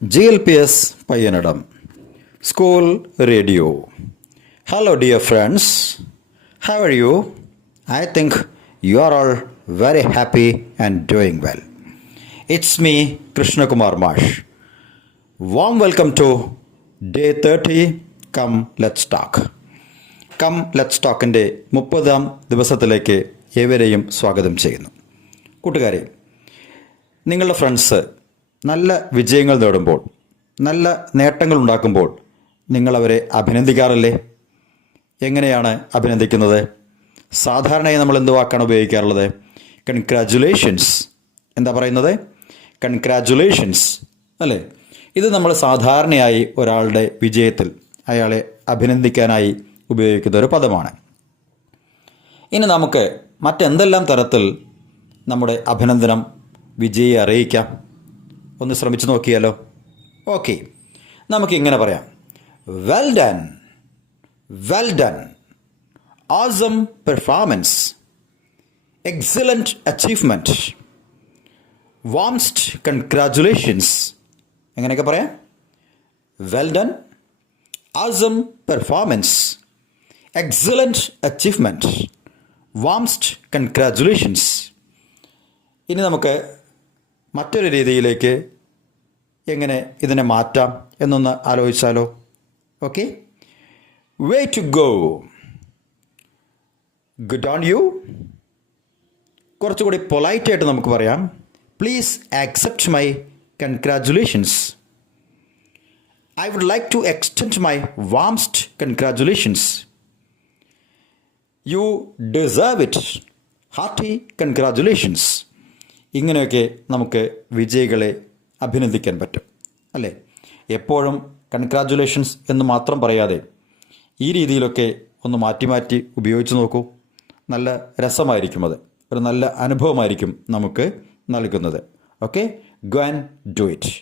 GLPS Payanadam School Radio. Hello dear friends, how are you? I think you are all very happy and doing well. It's me, Krishna Kumar Marsh. Warm welcome to day 30. Come let's talk. Come let's ടോക്കിൻ്റെ 30ാം ദിവസത്തിലേക്ക് ഏവരെയും സ്വാഗതം ചെയ്യുന്നു. കൂട്ടുകാരെ, നിങ്ങളുടെ friends നല്ല വിജയങ്ങൾ നേടുമ്പോൾ, നല്ല നേട്ടങ്ങൾ ഉണ്ടാക്കുമ്പോൾ നിങ്ങളവരെ അഭിനന്ദിക്കാറില്ലേ? എങ്ങനെയാണ് അഭിനന്ദിക്കുന്നത്? സാധാരണയായി നമ്മൾ എന്ത് വാക്കാണ് ഉപയോഗിക്കാറുള്ളത്? കൺഗ്രാജുലേഷൻസ്. എന്താ പറയുന്നത്? കൺഗ്രാജുലേഷൻസ് അല്ലേ? ഇത് നമ്മൾ സാധാരണയായി ഒരാളുടെ വിജയത്തിൽ അയാളെ അഭിനന്ദിക്കാനായി ഉപയോഗിക്കുന്ന ഒരു പദമാണ്. ഇനി നമുക്ക് മറ്റെന്തെല്ലാം തരത്തിൽ നമ്മുടെ അഭിനന്ദനം വിജയിയെ അറിയിക്കാം? ഒന്ന് ശ്രമിച്ചു നോക്കിയാലോ? ഓക്കെ, നമുക്കിങ്ങനെ പറയാം: well done, well done, awesome performance, excellent achievement, warmest congratulations. എങ്ങനെയൊക്കെ പറയാം? Well done, awesome performance, excellent achievement, warmest congratulations. ഇനി നമുക്ക് മറ്റൊരു രീതിയിലേക്ക് എങ്ങനെ ഇതിനെ മാറ്റാം എന്നൊന്ന് ആലോചിച്ചാലോ? Okay, way to go, good on you. കുറച്ചുകൂടി പൊലൈറ്റായിട്ട് നമുക്ക് പറയാം: please accept my congratulations. I would like to extend my warmest congratulations. You deserve it. Hearty congratulations. ഇങ്ങനെയൊക്കെ നമുക്ക് വിജയികളെ അഭിനന്ദിക്കാൻ പറ്റും അല്ലേ? എപ്പോഴും കൺഗ്രാജുലേഷൻസ് എന്ന് മാത്രം പറയാതെ ഈ രീതിയിലൊക്കെ ഒന്ന് മാറ്റി മാറ്റി ഉപയോഗിച്ച് നോക്കൂ. നല്ല രസമായിരിക്കും, അത് ഒരു നല്ല അനുഭവമായിരിക്കും നമുക്ക് നൽകുന്നത്. Okay, go and do it.